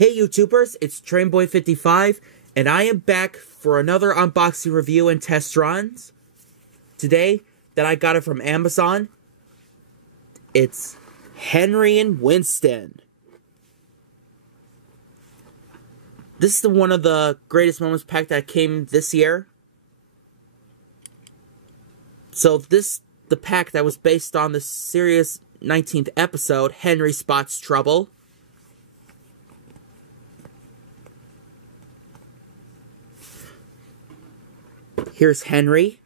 Hey YouTubers, it's Trainboy55, and I am back for another unboxing review and test runs. Today, that I got it from Amazon, it's Henry and Winston. This is one of the greatest moments pack that came this year. So the pack that was based on the series 19th episode, Henry Spots Trouble. Here's Henry.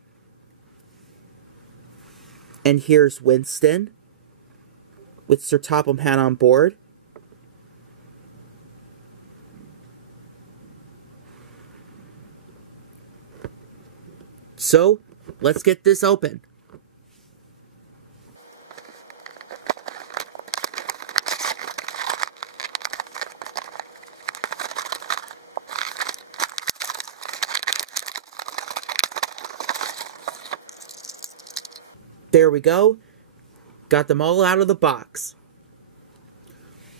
And here's Winston. With Sir Topham Hatt on board. So, let's get this open. There we go. Got them all out of the box.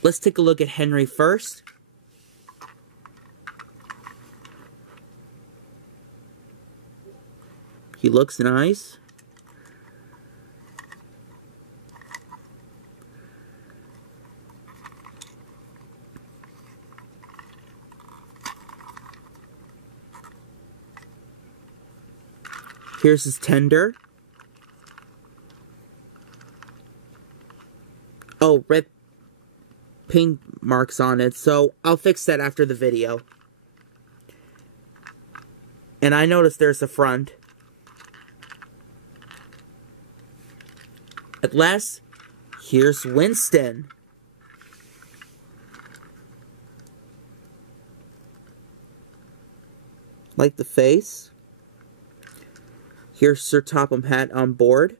Let's take a look at Henry first. He looks nice. Here's his tender. Oh, red paint marks on it, so I'll fix that after the video. And I noticed there's a front. At last, here's Winston. Like the face. Here's Sir Topham Hatt on board.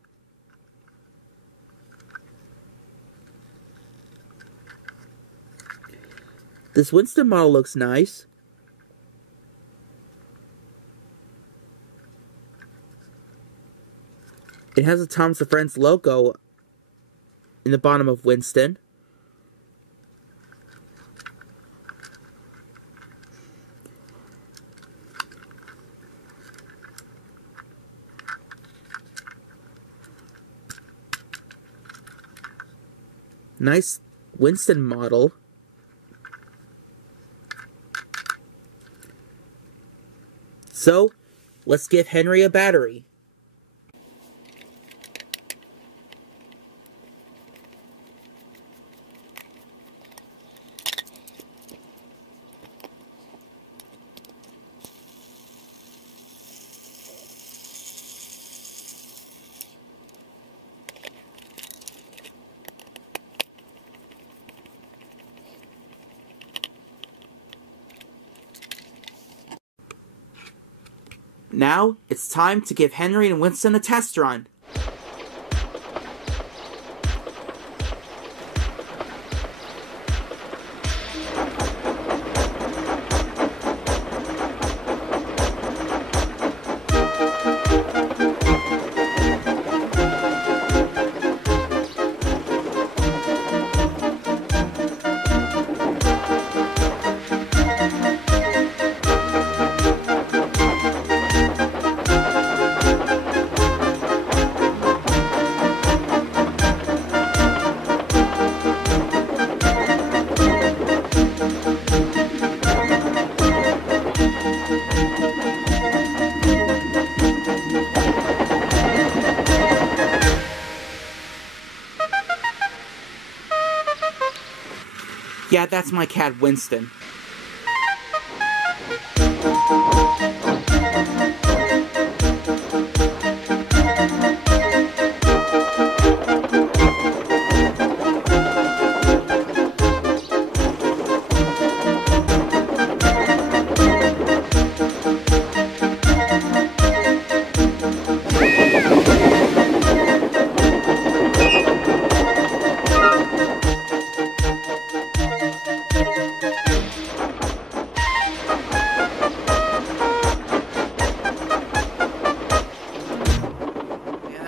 This Winston model looks nice. It has a Tom's of Friends logo in the bottom of Winston. Nice Winston model. So, let's give Henry a battery. Now, it's time to give Henry and Winston a test run. Yeah, that's my cat, Winston.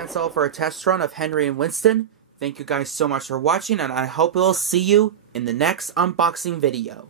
That's all for a test run of Henry and Winston. Thank you guys so much for watching, and I hope we'll see you in the next unboxing video.